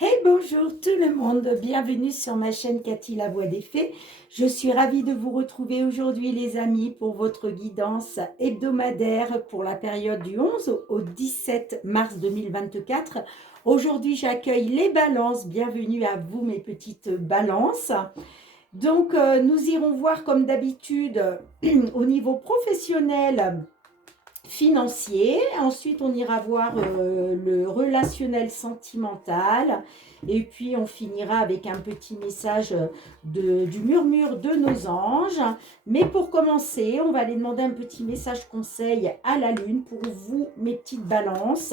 Hey, bonjour tout le monde, bienvenue sur ma chaîne Cathy la Voix des Fées. Je suis ravie de vous retrouver aujourd'hui les amis pour votre guidance hebdomadaire pour la période du 11 au 17 mars 2024. Aujourd'hui j'accueille les balances, bienvenue à vous mes petites balances. Donc nous irons voir comme d'habitude au niveau professionnel financier. Ensuite, on ira voir le relationnel sentimental. Et puis, on finira avec un petit message du murmure de nos anges. Mais pour commencer, on va aller demander un petit message conseil à la lune pour vous, mes petites balances.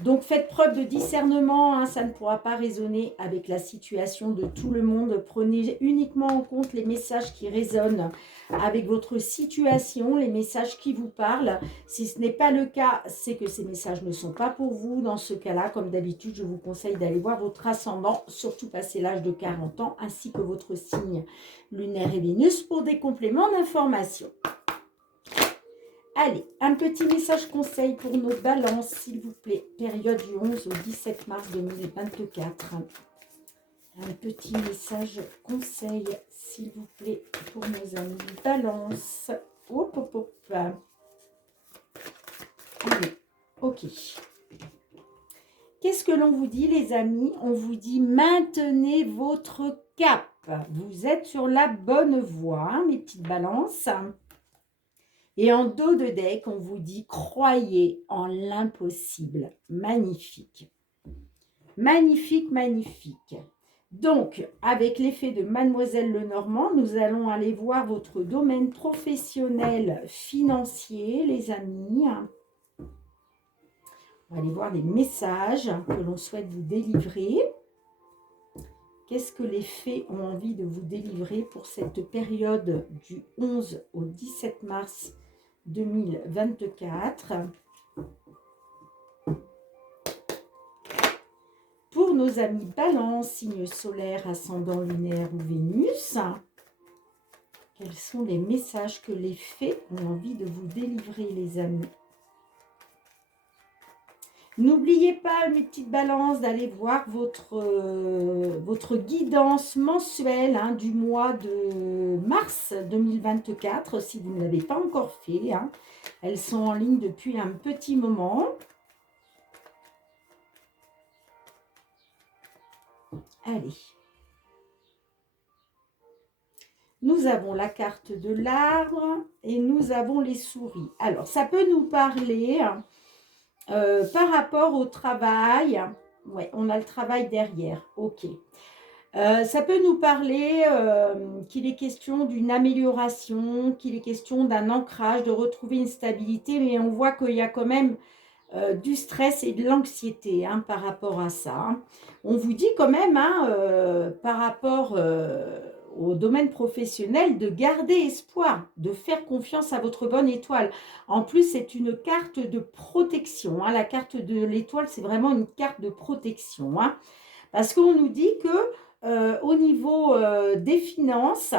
Donc, faites preuve de discernement, hein, ça ne pourra pas résonner avec la situation de tout le monde. Prenez uniquement en compte les messages qui résonnent avec votre situation, les messages qui vous parlent. Si ce n'est pas le cas, c'est que ces messages ne sont pas pour vous. Dans ce cas-là, comme d'habitude, je vous conseille d'aller voir votre ascendant, surtout passé l'âge de 40 ans, ainsi que votre signe lunaire et Vénus pour des compléments d'information. Allez, un petit message conseil pour nos balances, s'il vous plaît. Période du 11 au 17 mars 2024. Un petit message conseil, s'il vous plaît, pour nos amis balance. Hop, hop, hop. Allez, ok. Qu'est-ce que l'on vous dit, les amis? On vous dit maintenez votre cap. Vous êtes sur la bonne voie, hein, mes petites balances. Et en dos de deck, on vous dit croyez en l'impossible. Magnifique. Magnifique, magnifique. Donc, avec l'effet de Mademoiselle Lenormand, nous allons aller voir votre domaine professionnel financier, les amis. On va aller voir les messages que l'on souhaite vous délivrer. Qu'est-ce que les fées ont envie de vous délivrer pour cette période du 11 au 17 mars 2024? Pour nos amis Balance, signe solaire, ascendant lunaire ou Vénus, quels sont les messages que les fées ont envie de vous délivrer, les amis? N'oubliez pas, mes petites balances, d'aller voir votre guidance mensuelle, hein, du mois de mars 2024, si vous ne l'avez pas encore fait. Hein. Elles sont en ligne depuis un petit moment. Allez. Nous avons la carte de l'arbre et nous avons les souris. Alors, ça peut nous parler par rapport au travail. Oui, on a le travail derrière. Ok. Ça peut nous parler qu'il est question d'une amélioration, qu'il est question d'un ancrage, de retrouver une stabilité, mais on voit qu'il y a quand même du stress et de l'anxiété, hein, par rapport à ça. Hein. On vous dit quand même, hein, par rapport au domaine professionnel, de garder espoir, de faire confiance à votre bonne étoile. En plus, c'est une carte de protection. Hein. La carte de l'étoile, c'est vraiment une carte de protection. Hein. Parce qu'on nous dit que au niveau des finances,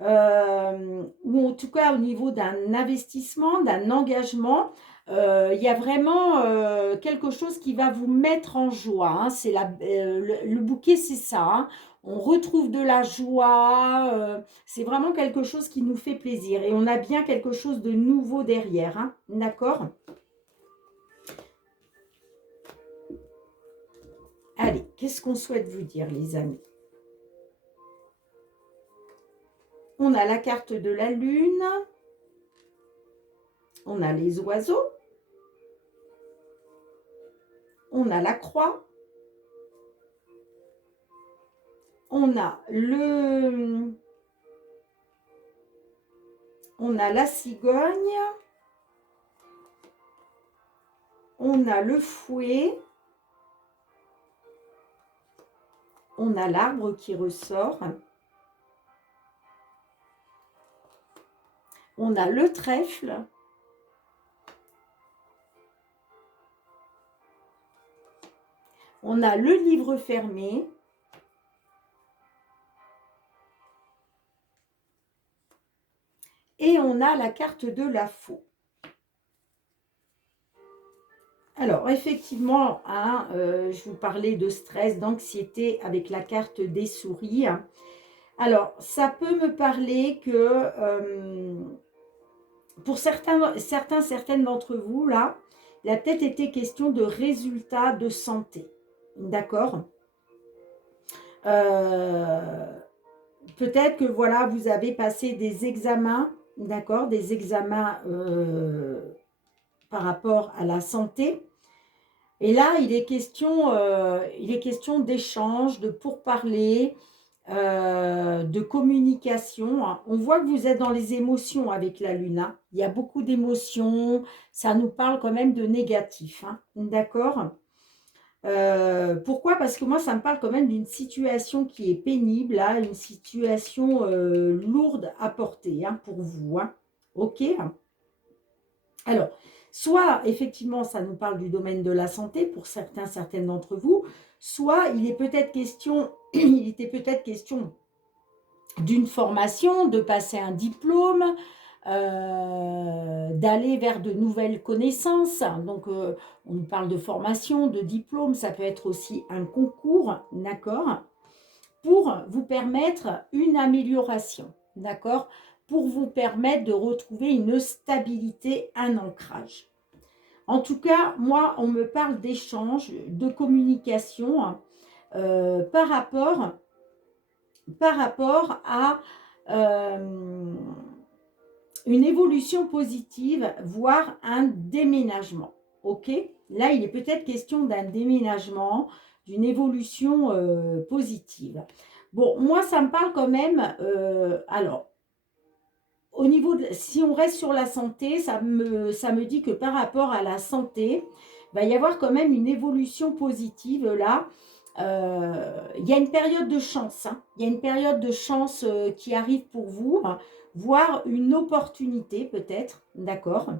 ou en tout cas au niveau d'un investissement, d'un engagement, il y a vraiment quelque chose qui va vous mettre en joie. Hein. C'est le bouquet, c'est ça. Hein. On retrouve de la joie. C'est vraiment quelque chose qui nous fait plaisir. Et on a bien quelque chose de nouveau derrière. Hein. D'accord? Allez, qu'est-ce qu'on souhaite vous dire, les amis? On a la carte de la lune. On a les oiseaux. On a la croix. On a la cigogne. On a le fouet. On a l'arbre qui ressort. On a le trèfle. On a le livre fermé. Et on a la carte de la faux. Alors, effectivement, hein, je vous parlais de stress, d'anxiété avec la carte des souris, hein. Alors, ça peut me parler que pour certaines d'entre vous, là, il a peut-être été question de résultats de santé. D'accord. Euh, Peut-être que voilà, vous avez passé des examens, d'accord, des examens par rapport à la santé. Et là, il est question d'échange, de pourparler, de communication, hein. On voit que vous êtes dans les émotions avec la Lune, hein. Il y a beaucoup d'émotions. Ça nous parle quand même de négatif, hein. D'accord? Pourquoi? Parce que moi, ça me parle quand même d'une situation qui est pénible, là, une situation lourde à porter, hein, pour vous, hein. OK? Alors, soit effectivement, ça nous parle du domaine de la santé pour certaines d'entre vous, soit il était peut-être question d'une formation, de passer un diplôme, d'aller vers de nouvelles connaissances. Donc, on nous parle de formation, de diplôme, ça peut être aussi un concours, d'accord, pour vous permettre une amélioration, d'accord, pour vous permettre de retrouver une stabilité, un ancrage. En tout cas, moi, on me parle d'échange, de communication par rapport à euh, une évolution positive, voire un déménagement. OK? Là, il est peut-être question d'un déménagement, d'une évolution positive. Bon, moi, ça me parle quand même. Alors, au niveau si on reste sur la santé, ça me dit que par rapport à la santé, il va y avoir quand même une évolution positive là. Il y a une période de chance, hein. Il y a une période de chance qui arrive pour vous, hein, voire une opportunité peut-être, d'accord?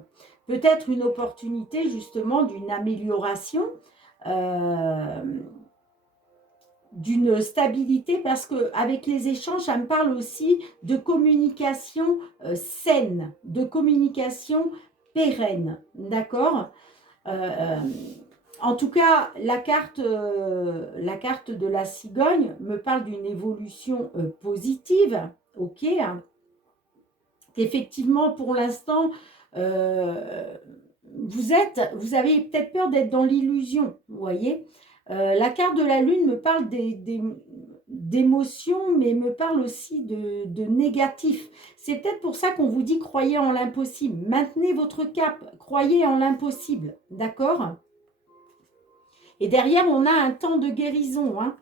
Peut-être une opportunité justement d'une amélioration, euh, d'une stabilité, parce que avec les échanges, ça me parle aussi de communication saine, de communication pérenne, d'accord? Euh, En tout cas, la carte de la cigogne me parle d'une évolution positive, ok, hein. Effectivement, pour l'instant, euh, vous avez peut-être peur d'être dans l'illusion, vous voyez. La carte de la Lune me parle d'émotions, mais me parle aussi de négatif. C'est peut-être pour ça qu'on vous dit croyez en l'impossible. Maintenez votre cap, croyez en l'impossible, d'accord? Et derrière, on a un temps de guérison, hein.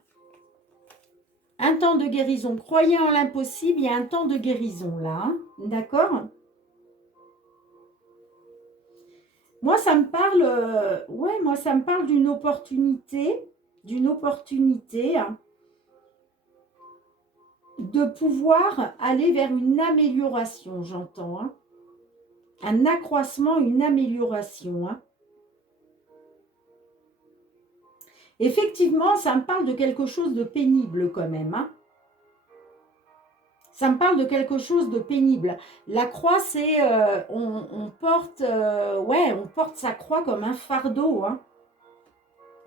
Un temps de guérison. Croyez en l'impossible, il y a un temps de guérison là, hein. D'accord? Moi, ça me parle, ouais, moi, ça me parle d'une opportunité, hein, de pouvoir aller vers une amélioration, j'entends, hein. Un accroissement, une amélioration, hein. Effectivement, ça me parle de quelque chose de pénible quand même, hein. Ça me parle de quelque chose de pénible. La croix, c'est, on porte, ouais, on porte sa croix comme un fardeau, hein.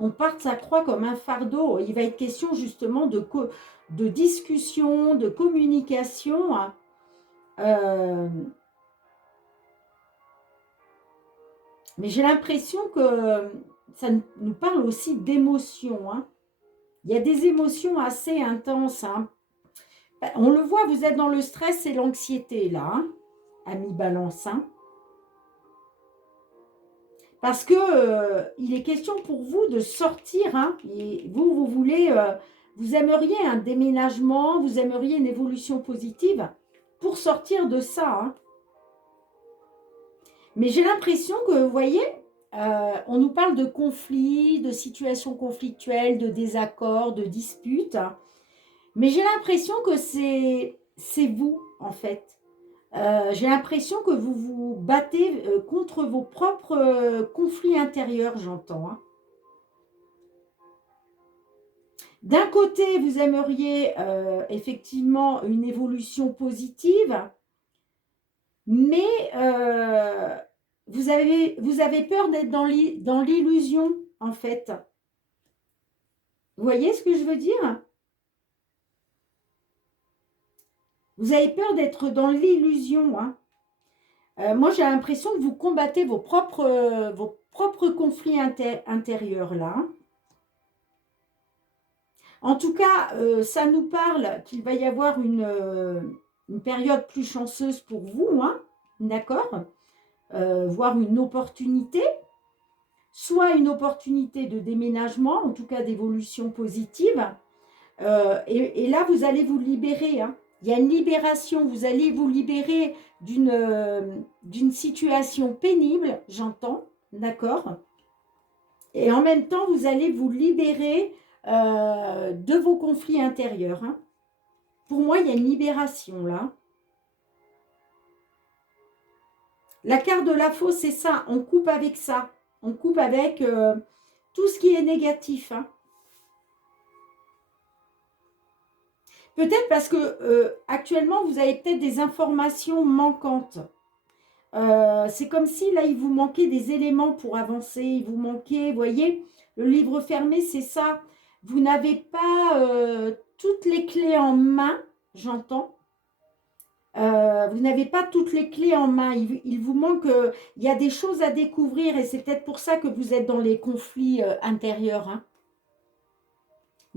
On porte sa croix comme un fardeau. Il va être question justement de discussion, de communication, hein. Euh, mais j'ai l'impression que ça nous parle aussi d'émotions, hein. Il y a des émotions assez intenses, hein. On le voit, vous êtes dans le stress et l'anxiété là, hein, ami Balance, hein. Parce que il est question pour vous de sortir, hein, et vous voulez, vous aimeriez un déménagement, vous aimeriez une évolution positive pour sortir de ça, hein. Mais j'ai l'impression que, vous voyez, on nous parle de conflits, de situations conflictuelles, de désaccords, de disputes, hein. Mais j'ai l'impression que c'est vous, en fait. J'ai l'impression que vous vous battez contre vos propres conflits intérieurs, j'entends, hein. D'un côté, vous aimeriez effectivement une évolution positive, mais vous avez peur d'être dans l'illusion, en fait. Vous voyez ce que je veux dire? Vous avez peur d'être dans l'illusion, hein. Moi, j'ai l'impression que vous combattez vos propres conflits intérieurs, là, hein. En tout cas, ça nous parle qu'il va y avoir une période plus chanceuse pour vous, hein, d'accord? Voire une opportunité, soit une opportunité de déménagement, en tout cas d'évolution positive. Et là, vous allez vous libérer, hein. Il y a une libération, vous allez vous libérer d'une situation pénible, j'entends, d'accord? Et en même temps, vous allez vous libérer de vos conflits intérieurs, hein. Pour moi, il y a une libération là. La carte de la fausse, c'est ça. On coupe avec ça. On coupe avec tout ce qui est négatif, hein. Peut-être parce que actuellement, vous avez peut-être des informations manquantes. C'est comme si là, il vous manquait des éléments pour avancer. Il vous manquait, vous voyez, le livre fermé, c'est ça. Vous n'avez pas toutes les clés en main, j'entends. Vous n'avez pas toutes les clés en main. Il vous manque, il y a des choses à découvrir et c'est peut-être pour ça que vous êtes dans les conflits intérieurs, hein.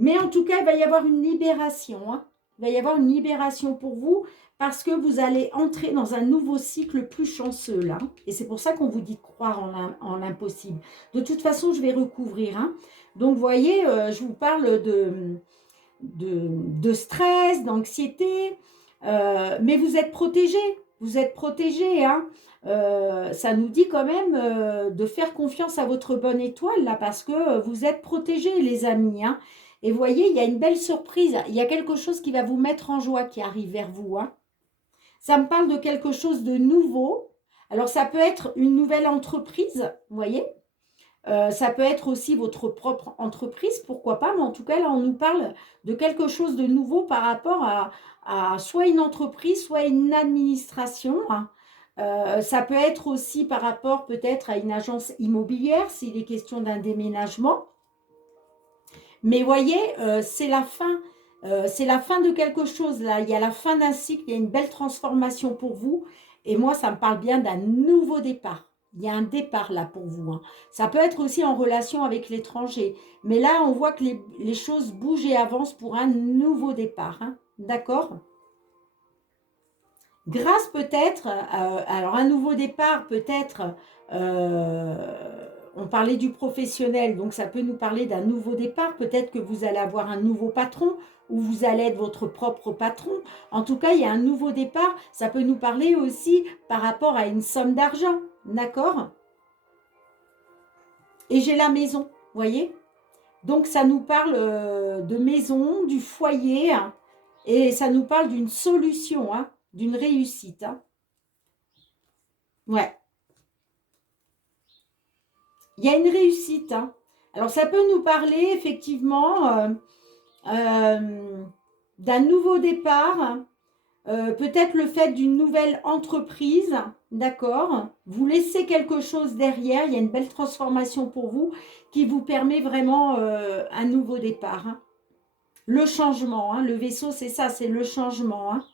Mais en tout cas, il va y avoir une libération, hein. Il va y avoir une libération pour vous parce que vous allez entrer dans un nouveau cycle plus chanceux là. Et c'est pour ça qu'on vous dit de croire en l'impossible. De toute façon, je vais recouvrir, hein. Donc, vous voyez, je vous parle de stress, d'anxiété, mais vous êtes protégés. Vous êtes protégés, hein. Ça nous dit quand même de faire confiance à votre bonne étoile là parce que vous êtes protégés, les amis, hein. Et vous voyez, il y a une belle surprise. Il y a quelque chose qui va vous mettre en joie qui arrive vers vous, hein. Ça me parle de quelque chose de nouveau. Alors, ça peut être une nouvelle entreprise, vous voyez. Ça peut être aussi votre propre entreprise, pourquoi pas. Mais en tout cas, là, on nous parle de quelque chose de nouveau par rapport à soit une entreprise, soit une administration, hein. Ça peut être aussi par rapport peut-être à une agence immobilière, s'il est question d'un déménagement. Mais voyez, c'est la fin. C'est la fin de quelque chose là. Il y a la fin d'un cycle, il y a une belle transformation pour vous. Et moi, ça me parle bien d'un nouveau départ. Il y a un départ là pour vous, hein. Ça peut être aussi en relation avec l'étranger. Mais là, on voit que les choses bougent et avancent pour un nouveau départ, hein. D'accord? Grâce peut-être, alors un nouveau départ peut-être, on parlait du professionnel, donc ça peut nous parler d'un nouveau départ. Peut-être que vous allez avoir un nouveau patron ou vous allez être votre propre patron. En tout cas, il y a un nouveau départ. Ça peut nous parler aussi par rapport à une somme d'argent, d'accord? Et j'ai la maison, vous voyez? Donc ça nous parle de maison, du foyer, hein, et ça nous parle d'une solution, hein, d'une réussite, hein. Ouais. Il y a une réussite, hein. Alors, ça peut nous parler effectivement d'un nouveau départ, hein. Peut-être le fait d'une nouvelle entreprise, d'accord? Vous laissez quelque chose derrière, il y a une belle transformation pour vous qui vous permet vraiment un nouveau départ, hein. Le changement, hein, le vaisseau, c'est ça, c'est le changement, hein.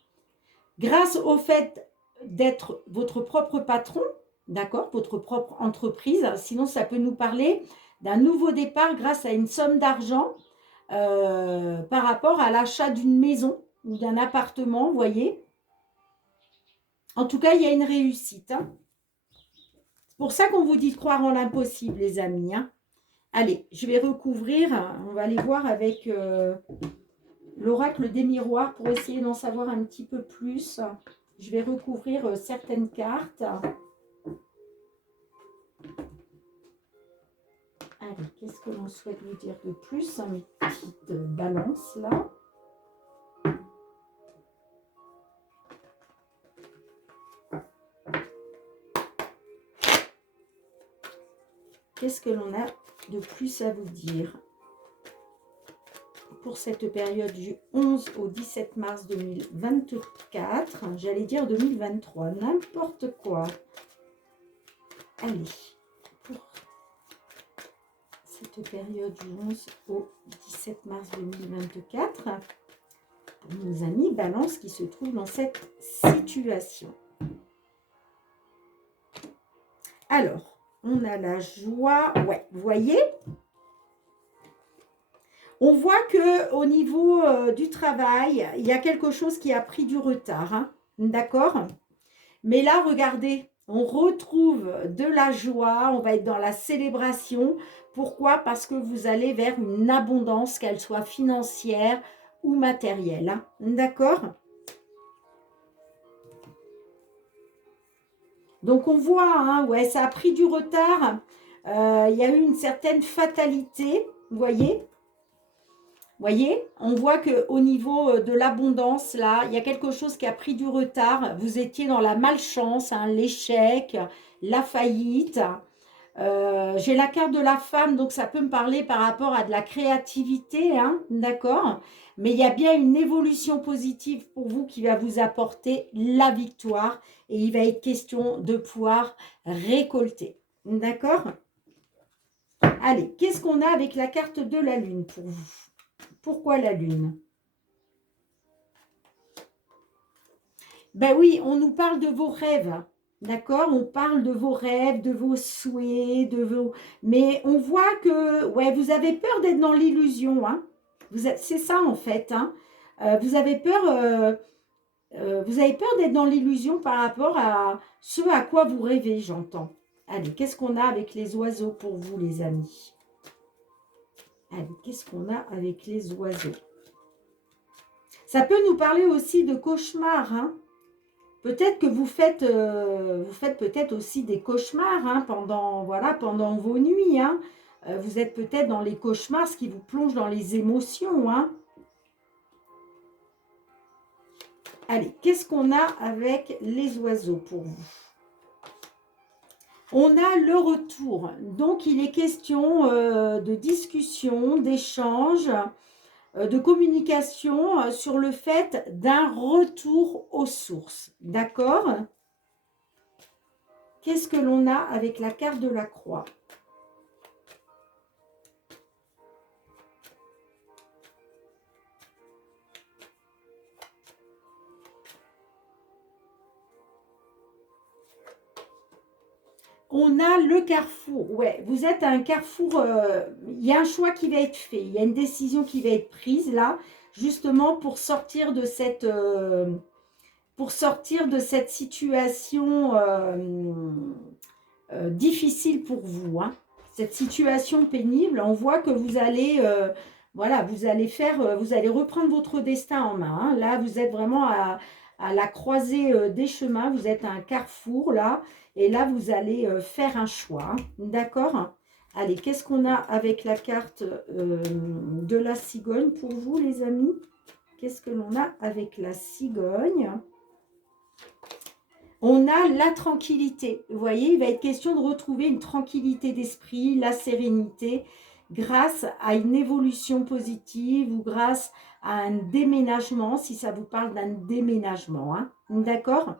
Grâce au fait d'être votre propre patron, d'accord, votre propre entreprise, sinon ça peut nous parler d'un nouveau départ grâce à une somme d'argent par rapport à l'achat d'une maison ou d'un appartement, vous voyez. En tout cas, il y a une réussite, hein. C'est pour ça qu'on vous dit de croire en l'impossible, les amis, hein. Allez, je vais recouvrir, on va aller voir avec l'oracle des miroirs pour essayer d'en savoir un petit peu plus. Je vais recouvrir certaines cartes. Allez, qu'est-ce que l'on souhaite vous dire de plus? Mes petites balances là. Qu'est-ce que l'on a de plus à vous dire pour cette période du 11 au 17 mars 2024? J'allais dire 2023, n'importe quoi. Allez, pour cette période du 11 au 17 mars 2024, pour nos amis Balance qui se trouvent dans cette situation. Alors, on a la joie. Ouais, vous voyez, on voit qu'au niveau du travail, il y a quelque chose qui a pris du retard. Hein, d'accord? Mais là, regardez, on retrouve de la joie, on va être dans la célébration. Pourquoi? Parce que vous allez vers une abondance, qu'elle soit financière ou matérielle. Hein, d'accord? Donc, on voit, hein, ouais, ça a pris du retard. Il y a eu une certaine fatalité, vous voyez? On voit qu'au niveau de l'abondance, là, il y a quelque chose qui a pris du retard. Vous étiez dans la malchance, hein, l'échec, la faillite. J'ai la carte de la femme, donc ça peut me parler par rapport à de la créativité, hein, d'accord? Mais il y a bien une évolution positive pour vous qui va vous apporter la victoire et il va être question de pouvoir récolter, d'accord? Allez, qu'est-ce qu'on a avec la carte de la lune pour vous? Pourquoi la lune? Ben oui, on nous parle de vos rêves. D'accord? On parle de vos rêves, de vos souhaits, de vos... Mais on voit que ouais, vous avez peur d'être dans l'illusion. Hein? C'est ça en fait. Hein? Vous avez peur d'être dans l'illusion par rapport à ce à quoi vous rêvez, j'entends. Allez, qu'est-ce qu'on a avec les oiseaux pour vous, les amis? Allez, qu'est-ce qu'on a avec les oiseaux? Ça peut nous parler aussi de cauchemars, hein? Peut-être que vous faites peut-être aussi des cauchemars hein, pendant vos nuits. Hein. Vous êtes peut-être dans les cauchemars, ce qui vous plonge dans les émotions. Hein. Allez, qu'est-ce qu'on a avec les oiseaux pour vous? On a le retour. Donc, il est question de discussion, d'échange, de communication sur le fait d'un retour aux sources. D'accord ? Qu'est-ce que l'on a avec la carte de la croix? On a le carrefour. Ouais, vous êtes à un carrefour. Il y a un choix qui va être fait. Il y a une décision qui va être prise là, justement pour sortir de cette situation difficile pour vous. Hein. Cette situation pénible. On voit que vous allez, voilà, vous allez reprendre votre destin en main. Hein. Là, vous êtes vraiment à la croisée des chemins. Vous êtes à un carrefour là. Et là, vous allez faire un choix. Hein. D'accord? Allez, qu'est-ce qu'on a avec la carte de la cigogne pour vous, les amis? Qu'est-ce que l'on a avec la cigogne? On a la tranquillité. Vous voyez, il va être question de retrouver une tranquillité d'esprit, la sérénité, grâce à une évolution positive ou grâce à un déménagement, si ça vous parle d'un déménagement. Hein. D'accord?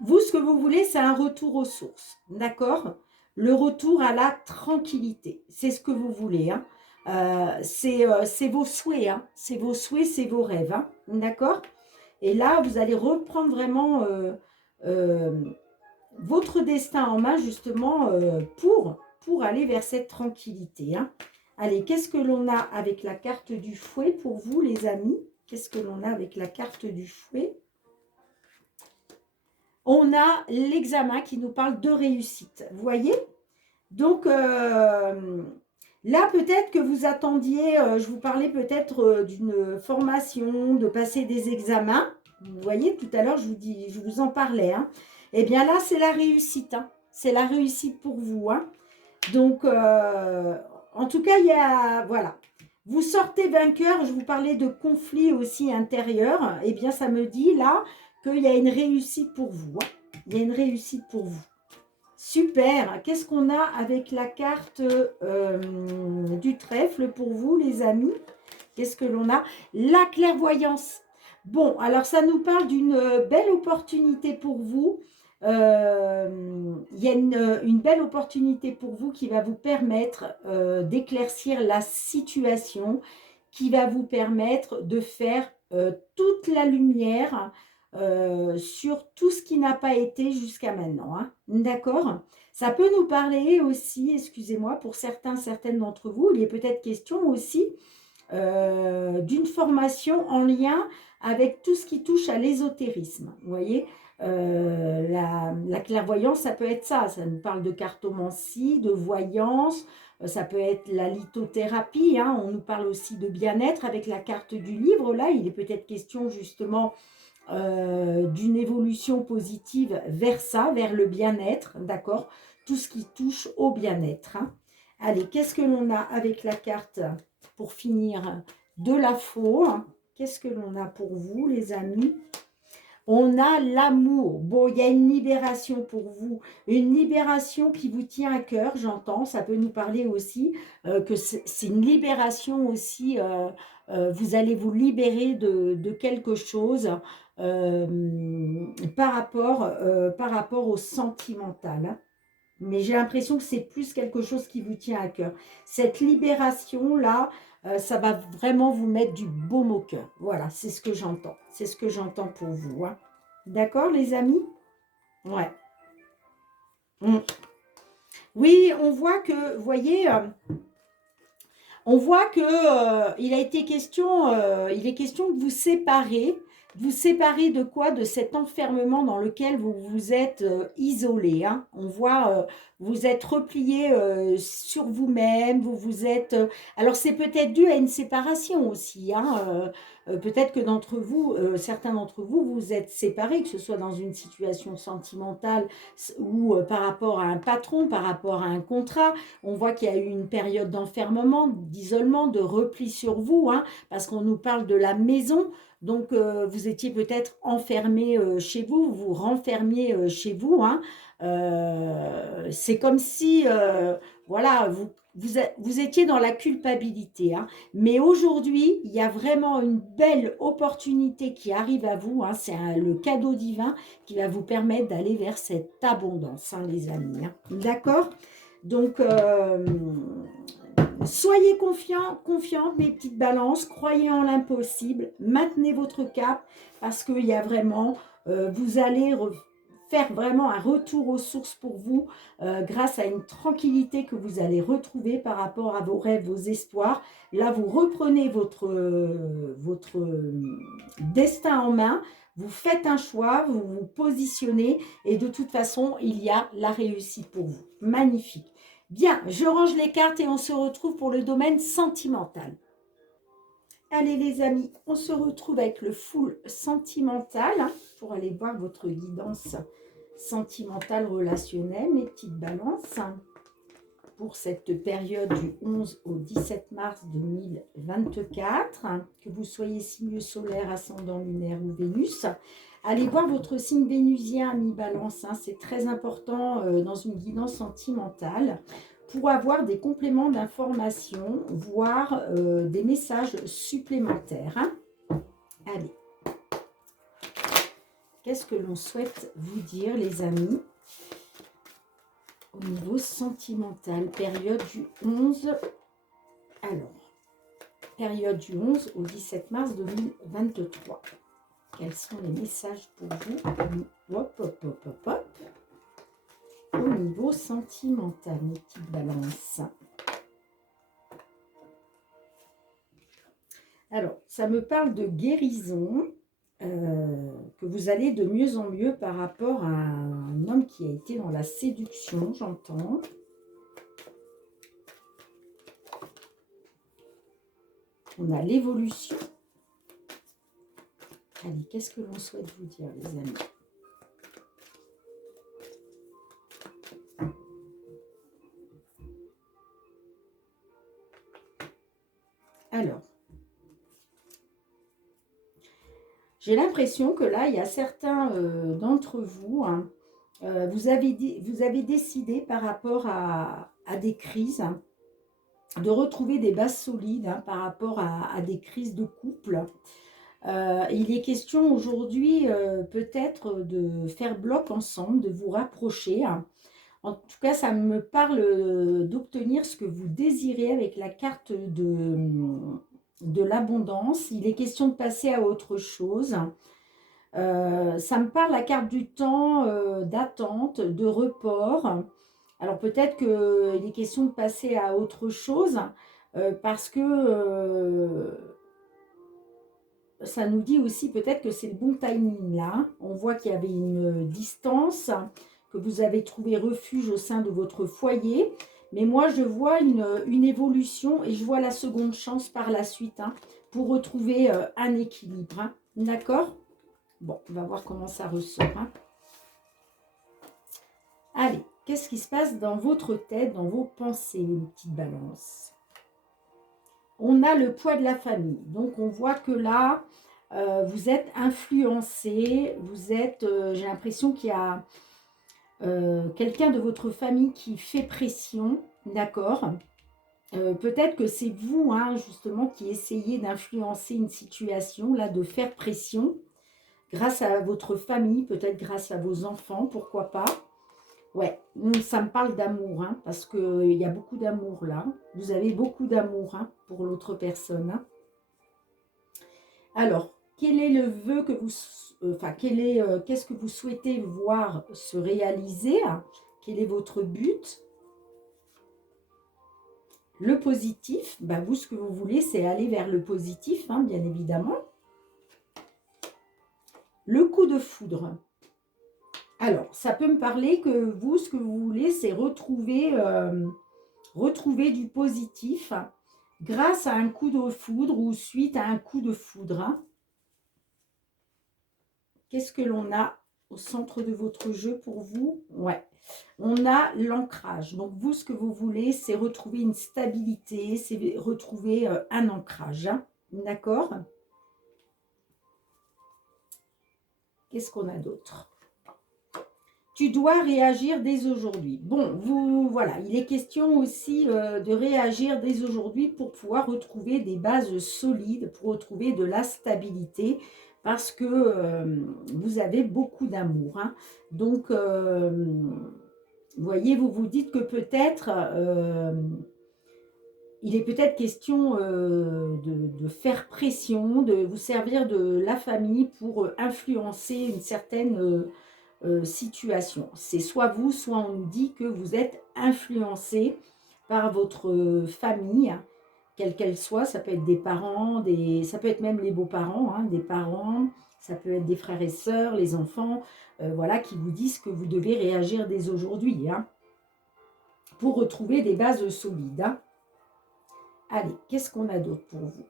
Vous, ce que vous voulez, c'est un retour aux sources. D'accord? Le retour à la tranquillité. C'est ce que vous voulez. Hein. C'est vos souhaits. Hein. C'est vos souhaits, c'est vos rêves. Hein. D'accord? Et là, vous allez reprendre vraiment votre destin en main, justement, pour aller vers cette tranquillité. Hein. Allez, qu'est-ce que l'on a avec la carte du fouet pour vous, les amis? Qu'est-ce que l'on a avec la carte du fouet? On a l'examen qui nous parle de réussite. Vous voyez? Donc, là, peut-être que vous attendiez, je vous parlais peut-être d'une formation, de passer des examens. Vous voyez, tout à l'heure, je vous en parlais. Hein. Eh bien là, c'est la réussite. Hein. C'est la réussite pour vous. Hein. Donc, en tout cas, il y a, voilà. Vous sortez vainqueur. Je vous parlais de conflits aussi intérieurs. Eh bien, ça me dit là qu'il y a une réussite pour vous. Hein. Il y a une réussite pour vous. Super. Qu'est-ce qu'on a avec la carte du trèfle pour vous, les amis? Qu'est-ce que l'on a? La clairvoyance. Bon, alors ça nous parle d'une belle opportunité pour vous. Il y a une belle opportunité pour vous qui va vous permettre d'éclaircir la situation, qui va vous permettre de faire toute la lumière sur tout ce qui n'a pas été jusqu'à maintenant. Hein. D'accord? Ça peut nous parler aussi, excusez-moi, pour certaines d'entre vous, il est peut-être question aussi d'une formation en lien avec tout ce qui touche à l'ésotérisme. Vous voyez, la clairvoyance, ça peut être ça. Ça nous parle de cartomancie, de voyance. Ça peut être la lithothérapie. Hein. On nous parle aussi de bien-être avec la carte du livre. Là, il est peut-être question justement d'une évolution positive vers ça, vers le bien-être. D'accord? Tout ce qui touche au bien-être. Hein. Allez, qu'est-ce que l'on a avec la carte pour finir de la faux? Qu'est-ce que l'on a pour vous, les amis? On a l'amour. Bon, il y a une libération pour vous. Une libération qui vous tient à cœur, j'entends. Ça peut nous parler aussi que c'est une libération aussi. Vous allez vous libérer de quelque chose par rapport au sentimental. Hein. Mais j'ai l'impression que c'est plus quelque chose qui vous tient à cœur. Cette libération-là, ça va vraiment vous mettre du baume au cœur. Voilà, c'est ce que j'entends. C'est ce que j'entends pour vous. Hein. D'accord, les amis? Ouais. Mm. Oui, on voit que, vous voyez, on voit que il est question de vous séparer. Vous séparer de quoi? De cet enfermement dans lequel vous vous êtes isolé. Hein. On voit, vous êtes replié sur vous-même, vous vous êtes... alors, c'est peut-être dû à une séparation aussi. Hein. Peut-être que certains d'entre vous, vous êtes séparés, que ce soit dans une situation sentimentale ou par rapport à un patron, par rapport à un contrat. On voit qu'il y a eu une période d'enfermement, d'isolement, de repli sur vous, hein, parce qu'on nous parle de la maison. Donc, vous étiez peut-être enfermé chez vous, vous renfermiez chez vous. Hein. C'est comme si, voilà, vous étiez dans la culpabilité. Hein. Mais aujourd'hui, il y a vraiment une belle opportunité qui arrive à vous. Hein. C'est le cadeau divin qui va vous permettre d'aller vers cette abondance, hein, les amis. Hein. D'accord? Donc, soyez confiantes, mes petites balances. Croyez en l'impossible. Maintenez votre cap parce qu'il y a vraiment, vous allez faire vraiment un retour aux sources pour vous grâce à une tranquillité que vous allez retrouver par rapport à vos rêves, vos espoirs. Là, vous reprenez votre destin en main. Vous faites un choix, vous vous positionnez et de toute façon, il y a la réussite pour vous. Magnifique. Bien, je range les cartes et on se retrouve pour le domaine sentimental. Allez les amis, on se retrouve avec le full sentimental hein, pour aller voir votre guidance sentimentale relationnelle, mes petites balances, pour cette période du 11 au 17 mars 2024, que vous soyez signe solaire, ascendant lunaire ou Vénus. Allez voir votre signe vénusien, ami balance, hein, c'est très important dans une guidance sentimentale pour avoir des compléments d'information, voire des messages supplémentaires. Hein. Allez, qu'est-ce que l'on souhaite vous dire, les amis, au niveau sentimental, période du 11, alors, période du 11 au 17 mars 2023. Quels sont les messages pour vous? Hop, hop, hop, hop, hop. Au niveau sentimental, mes petites balances. Alors, ça me parle de guérison, que vous allez de mieux en mieux par rapport à un homme qui a été dans la séduction, j'entends. On a l'évolution. Allez, qu'est-ce que l'on souhaite vous dire, les amis? Alors, j'ai l'impression que là, il y a certains d'entre vous, hein, vous avez décidé par rapport à des crises, hein, de retrouver des bases solides hein, par rapport à des crises de couple. Il est question aujourd'hui peut-être de faire bloc ensemble, de vous rapprocher, hein. En tout cas, ça me parle d'obtenir ce que vous désirez avec la carte de l'abondance. Il est question de passer à autre chose. Ça me parle la carte du temps, d'attente, de report. Alors peut-être qu'il est question de passer à autre chose parce que ça nous dit aussi peut-être que c'est le bon timing là. On voit qu'il y avait une distance, que vous avez trouvé refuge au sein de votre foyer. Mais moi, je vois une évolution et je vois la seconde chance par la suite hein, pour retrouver un équilibre. Hein. D'accord? Bon, on va voir comment ça ressort. Hein. Allez, qu'est-ce qui se passe dans votre tête, dans vos pensées, les petites balances? On a le poids de la famille. Donc, on voit que là, vous êtes influencé. Vous êtes, j'ai l'impression qu'il y a quelqu'un de votre famille qui fait pression. D'accord? Peut-être que c'est vous, hein, justement, qui essayez d'influencer une situation, là, de faire pression grâce à votre famille, peut-être grâce à vos enfants, pourquoi pas. Ouais, ça me parle d'amour, hein, parce qu'il y a beaucoup d'amour là. Vous avez beaucoup d'amour hein, pour l'autre personne. Hein. Alors, quel est le vœu que vous... Enfin, qu'est-ce que vous souhaitez voir se réaliser? Hein? Quel est votre but? Le positif, bah vous, ce que vous voulez, c'est aller vers le positif, hein, bien évidemment. Le coup de foudre. Alors, ça peut me parler que vous, ce que vous voulez, c'est retrouver du positif grâce à un coup de foudre ou suite à un coup de foudre. Hein. Qu'est-ce que l'on a au centre de votre jeu pour vous? Ouais, on a l'ancrage. Donc, vous, ce que vous voulez, c'est retrouver une stabilité, c'est retrouver un ancrage. Hein. D'accord? Qu'est-ce qu'on a d'autre? Tu dois réagir dès aujourd'hui. Bon, voilà, il est question aussi de réagir dès aujourd'hui pour pouvoir retrouver des bases solides, pour retrouver de la stabilité, parce que vous avez beaucoup d'amour. Hein. Donc, vous voyez, vous vous dites que peut-être, il est peut-être question de faire pression, de vous servir de la famille pour influencer une certaine... situation. C'est soit vous, soit on nous dit que vous êtes influencé par votre famille, quelle qu'elle soit. Ça peut être des parents, ça peut être même les beaux-parents, hein, des parents, ça peut être des frères et sœurs, les enfants, voilà, qui vous disent que vous devez réagir dès aujourd'hui hein, pour retrouver des bases solides. Hein. Allez, qu'est-ce qu'on a d'autre pour vous?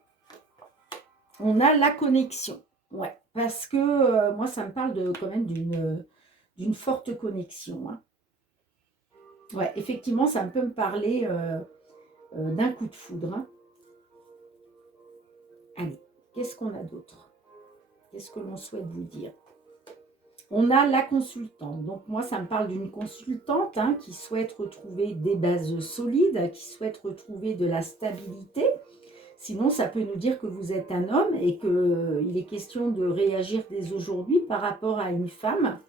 On a la connexion. Ouais, parce que moi, ça me parle quand même d'une forte connexion. Hein. Ouais, effectivement, ça peut me parler d'un coup de foudre. Hein. Allez, qu'est-ce qu'on a d'autre? Qu'est-ce que l'on souhaite vous dire? On a la consultante. Donc, moi, ça me parle d'une consultante hein, qui souhaite retrouver des bases solides, qui souhaite retrouver de la stabilité. Sinon, ça peut nous dire que vous êtes un homme et qu'il est question de réagir dès aujourd'hui par rapport à une femme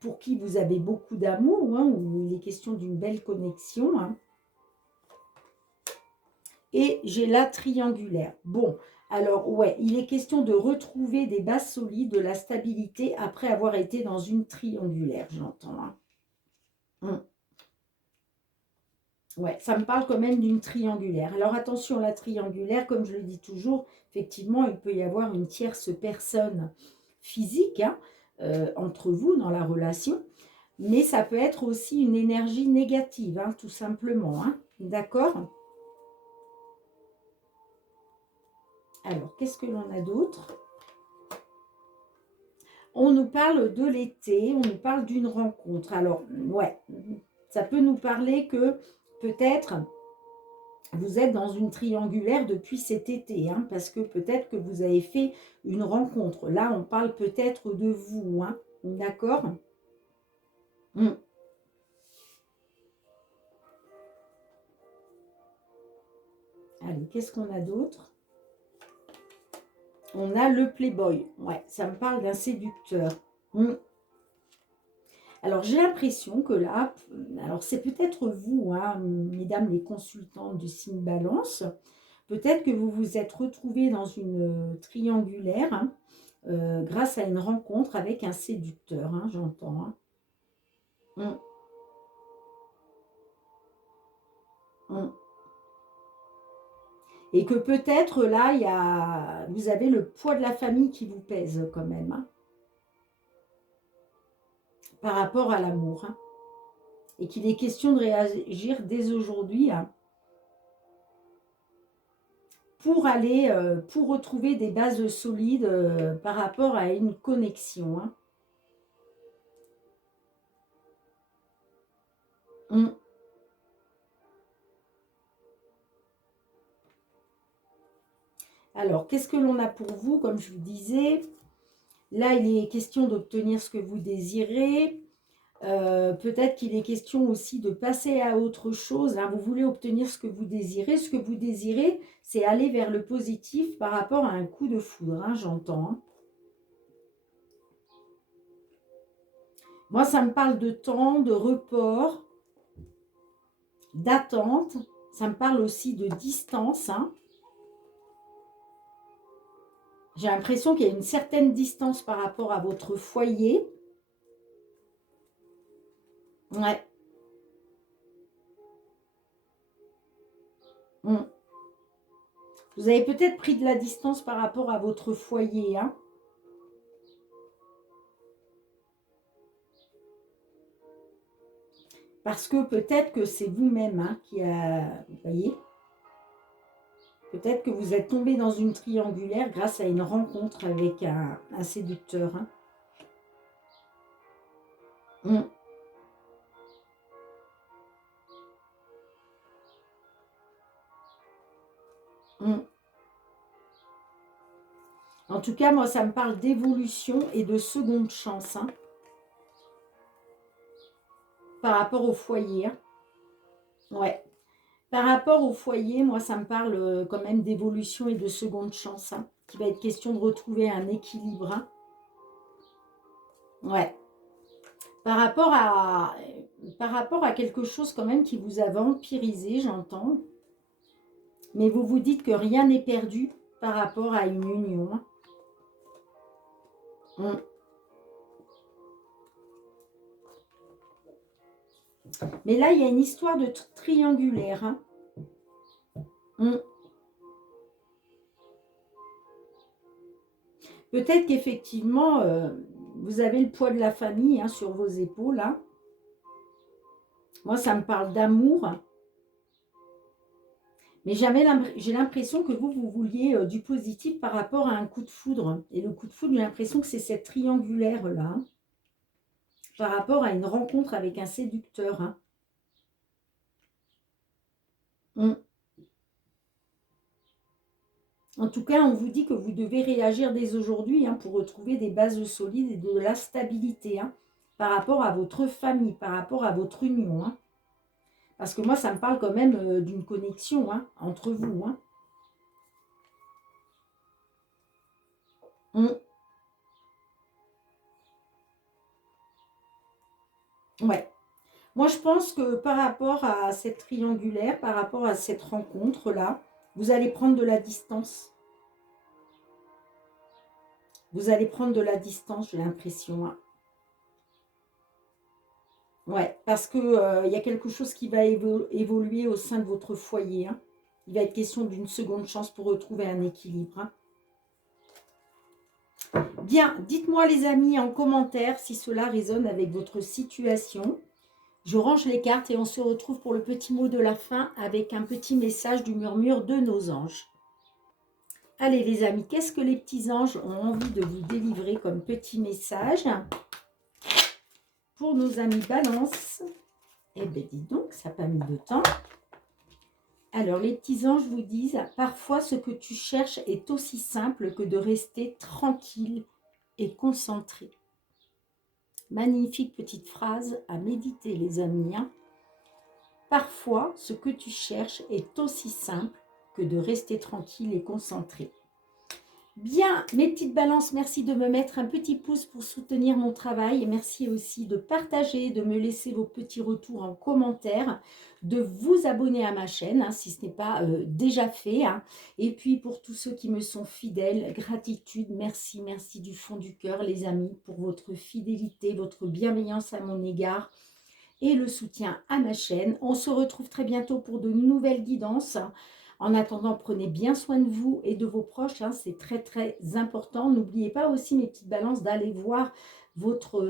pour qui vous avez beaucoup d'amour, hein, où il est question d'une belle connexion. Hein. Et j'ai la triangulaire. Bon, alors ouais, il est question de retrouver des bases solides, de la stabilité après avoir été dans une triangulaire, j'entends. Hein. Ouais, ça me parle quand même d'une triangulaire. Alors attention, la triangulaire, comme je le dis toujours, effectivement, il peut y avoir une tierce personne physique hein, entre vous dans la relation, mais ça peut être aussi une énergie négative, hein, tout simplement. Hein, d'accord? Alors, qu'est-ce que l'on a d'autre? On nous parle de l'été, on nous parle d'une rencontre. Alors, ouais, ça peut nous parler que peut-être vous êtes dans une triangulaire depuis cet été, hein, parce que peut-être que vous avez fait une rencontre. Là, on parle peut-être de vous, hein, d'accord? Allez, qu'est-ce qu'on a d'autre? On a le playboy. Ouais, ça me parle d'un séducteur. Hmm. Alors, j'ai l'impression que là, alors c'est peut-être vous, hein, mesdames les consultantes du signe Balance, peut-être que vous vous êtes retrouvées dans une triangulaire, hein, grâce à une rencontre avec un séducteur, hein, j'entends. Hein. Mm, mm. Et que peut-être là, vous avez le poids de la famille qui vous pèse quand même, hein, par rapport à l'amour. Hein. Et qu'il est question de réagir dès aujourd'hui, hein, pour aller, pour retrouver des bases solides par rapport à une connexion. Hein. Mm. Alors, qu'est-ce que l'on a pour vous? Comme je vous disais, là, il est question d'obtenir ce que vous désirez. Peut-être qu'il est question aussi de passer à autre chose. Hein. Vous voulez obtenir ce que vous désirez. Ce que vous désirez, c'est aller vers le positif par rapport à un coup de foudre, hein, j'entends. Hein. Moi, ça me parle de temps, de report, d'attente. Ça me parle aussi de distance. Hein. J'ai l'impression qu'il y a une certaine distance par rapport à votre foyer. Ouais. Mm. Vous avez peut-être pris de la distance par rapport à votre foyer. Hein. Parce que peut-être que c'est vous-même, hein, qui a... Vous voyez? Peut-être que vous êtes tombé dans une triangulaire grâce à une rencontre avec un séducteur. Hein. Mm. Mm. En tout cas, moi, ça me parle d'évolution et de seconde chance, hein, par rapport au foyer. Hein. Ouais. Par rapport au foyer, moi, ça me parle quand même d'évolution et de seconde chance. Hein, qu'il va être question de retrouver un équilibre. Hein. Ouais. Par rapport à quelque chose quand même qui vous a vampirisé, j'entends. Mais vous vous dites que rien n'est perdu par rapport à une union. Hein. Mm. Mais là, il y a une histoire de triangulaire. Hein. Mm. Peut-être qu'effectivement, vous avez le poids de la famille, hein, sur vos épaules. Hein. Moi, ça me parle d'amour. Mais j'ai l'impression que vous vouliez du positif par rapport à un coup de foudre. Et le coup de foudre, j'ai l'impression que c'est cette triangulaire-là. Hein, par rapport à une rencontre avec un séducteur. Hein. Mm. En tout cas, on vous dit que vous devez réagir dès aujourd'hui, hein, pour retrouver des bases solides et de la stabilité, hein, par rapport à votre famille, par rapport à votre union. Hein. Parce que moi, ça me parle quand même d'une connexion, hein, entre vous. Hein. Mm. Ouais. Moi, je pense que par rapport à cette triangulaire, par rapport à cette rencontre-là, vous allez prendre de la distance. Vous allez prendre de la distance, j'ai l'impression. Hein. Ouais, parce que y a quelque chose qui va évoluer au sein de votre foyer. Hein. Il va être question d'une seconde chance pour retrouver un équilibre. Hein. Bien, dites-moi les amis en commentaire si cela résonne avec votre situation. Je range les cartes et on se retrouve pour le petit mot de la fin avec un petit message du murmure de nos anges. Allez les amis, qu'est-ce que les petits anges ont envie de vous délivrer comme petit message pour nos amis Balance? Eh bien dis donc, ça n'a pas mis de temps. Alors les petits anges vous disent, parfois ce que tu cherches est aussi simple que de rester tranquille et concentré. Magnifique petite phrase à méditer les amis. Hein. Parfois ce que tu cherches est aussi simple que de rester tranquille et concentré. Bien, mes petites balances, merci de me mettre un petit pouce pour soutenir mon travail et merci aussi de partager, de me laisser vos petits retours en commentaire, de vous abonner à ma chaîne hein, si ce n'est pas déjà fait. Hein. Et puis pour tous ceux qui me sont fidèles, gratitude, merci, merci du fond du cœur les amis pour votre fidélité, votre bienveillance à mon égard et le soutien à ma chaîne. On se retrouve très bientôt pour de nouvelles guidances. En attendant, prenez bien soin de vous et de vos proches, hein, c'est très très important. N'oubliez pas aussi, mes petites balances, d'aller voir votre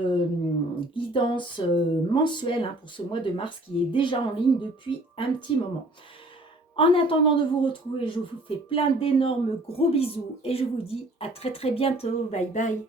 guidance mensuelle hein, pour ce mois de mars qui est déjà en ligne depuis un petit moment. En attendant de vous retrouver, je vous fais plein d'énormes gros bisous et je vous dis à très très bientôt. Bye bye.